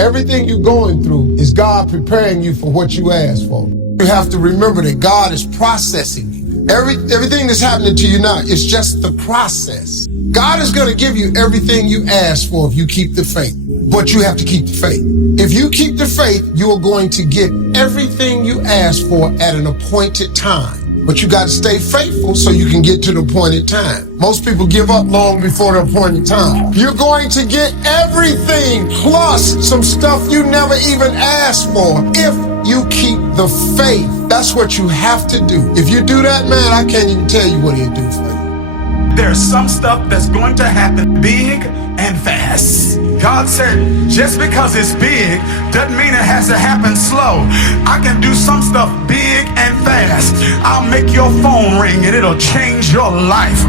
Everything you're going through is God preparing you for what you asked for. You have to remember that God is processing you. Everything that's happening to you now is just the process. God is going to give you everything you ask for if you keep the faith. But you have to keep the faith. If you keep the faith, you are going to get everything you ask for at an appointed time. But you got to stay faithful so you can get to the appointed time. Most people give up long before the appointed time. You're going to get everything plus some stuff you never even asked for if you keep the faith. That's what you have to do. If you do that, man, I can't even tell you what he'll do for you. There's some stuff that's going to happen big and fast. God said, just because it's big doesn't mean it has to happen slow. I can do some stuff big and fast. I'll make your phone ring and it'll change your life.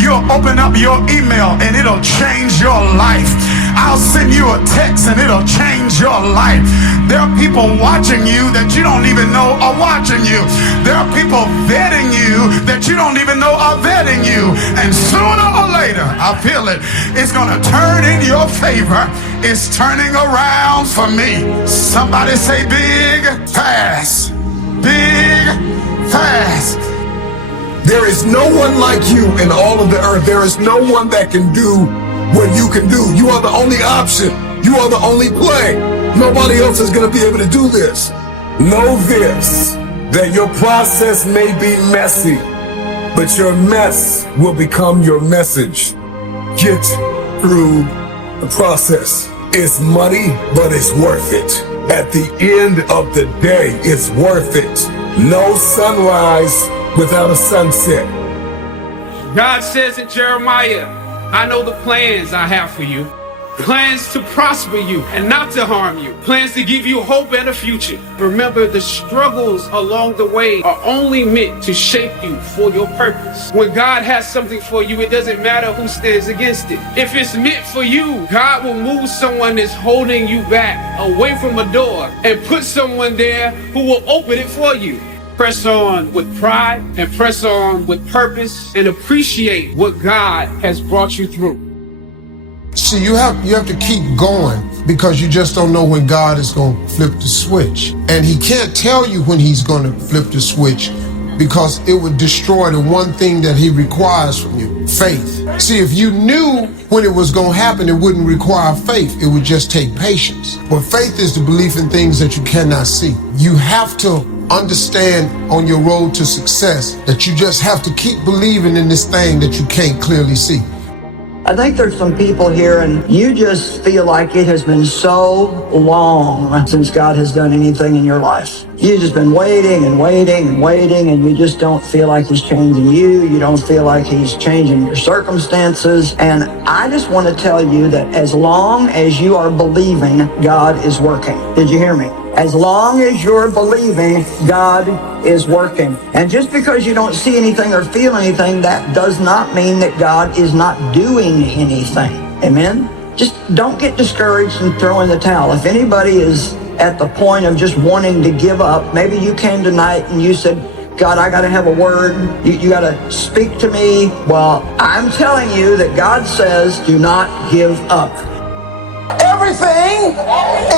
You'll open up your email and it'll change your life. I'll send you a text and it'll change your life. There are people watching you that you don't even know are watching you. There are people vetting you that you don't even know are vetting you. And sooner or later, I feel it, it's going to turn in your favor. It's turning around for me. Somebody say big, fast. Big, fast. There is no one like you in all of the earth. There is no one that can do what you can do. You are the only option. You are the only play. Nobody else is going to be able to do this. Know this, that your process may be messy, but your mess will become your message. Get through the process. It's muddy, but it's worth it. At the end of the day, it's worth it. No sunrise without a sunset. God says in Jeremiah, I know the plans I have for you. Plans to prosper you and not to harm you. Plans to give you hope and a future. Remember, the struggles along the way are only meant to shape you for your purpose. When God has something for you, it doesn't matter who stands against it. If it's meant for you, God will move someone that's holding you back away from a door and put someone there who will open it for you. Press on with pride and press on with purpose and appreciate what God has brought you through. See, you have to keep going because you just don't know when God is going to flip the switch. And he can't tell you when he's going to flip the switch because it would destroy the one thing that he requires from you, faith. See, if you knew when it was going to happen, it wouldn't require faith. It would just take patience. But faith is the belief in things that you cannot see. You have to understand on your road to success that you just have to keep believing in this thing that you can't clearly see. I think there's some people here and you just feel like it has been so long since God has done anything in your life. You've just been waiting and waiting and waiting and you just don't feel like he's changing you. You don't feel like he's changing your circumstances. And I just want to tell you that as long as you are believing, God is working. Did you hear me? As long as you're believing, God is working. And just because you don't see anything or feel anything, that does not mean that God is not doing anything. Amen? Just don't get discouraged and throw in the towel. If anybody is at the point of just wanting to give up, maybe you came tonight and you said, God, I got to have a word. You got to speak to me. Well, I'm telling you that God says, do not give up. Everything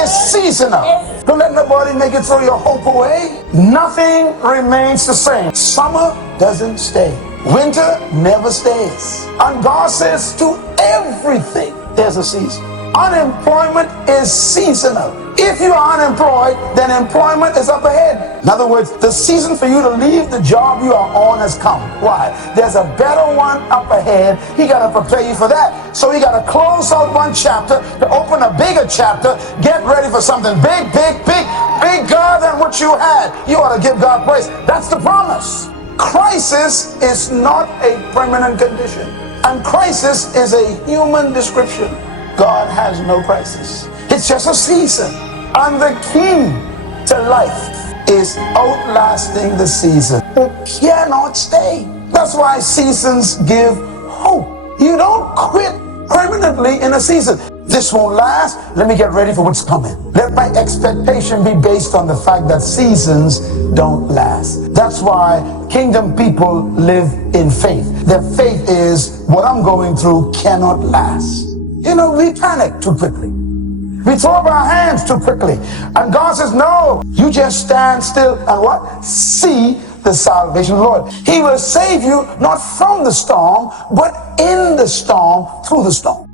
is seasonal. Don't let nobody make you throw your hope away. Nothing remains the same. Summer doesn't stay. Winter never stays. And God says to everything, there's a season. Unemployment is seasonal. If you are unemployed, then employment is up ahead. In other words, the season for you to leave the job you are on has come. Why? There's a better one up ahead. He got to prepare you for that. So he got to close out one chapter to open a bigger chapter. Get ready for something big, big, big, bigger than what you had. You ought to give God praise. That's the promise. Crisis is not a permanent condition. And crisis is a human description. God has no crisis. It's just a season. And the key to life is outlasting the season. It cannot stay. That's why seasons give hope. You don't quit permanently in a season. This won't last. Let me get ready for what's coming. Let my expectation be based on the fact that seasons don't last. That's why kingdom people live in faith. Their faith is what I'm going through cannot last. You know, we panic too quickly. We throw up our hands too quickly. And God says, no, you just stand still and what? See the salvation of the Lord. He will save you not from the storm, but in the storm, through the storm.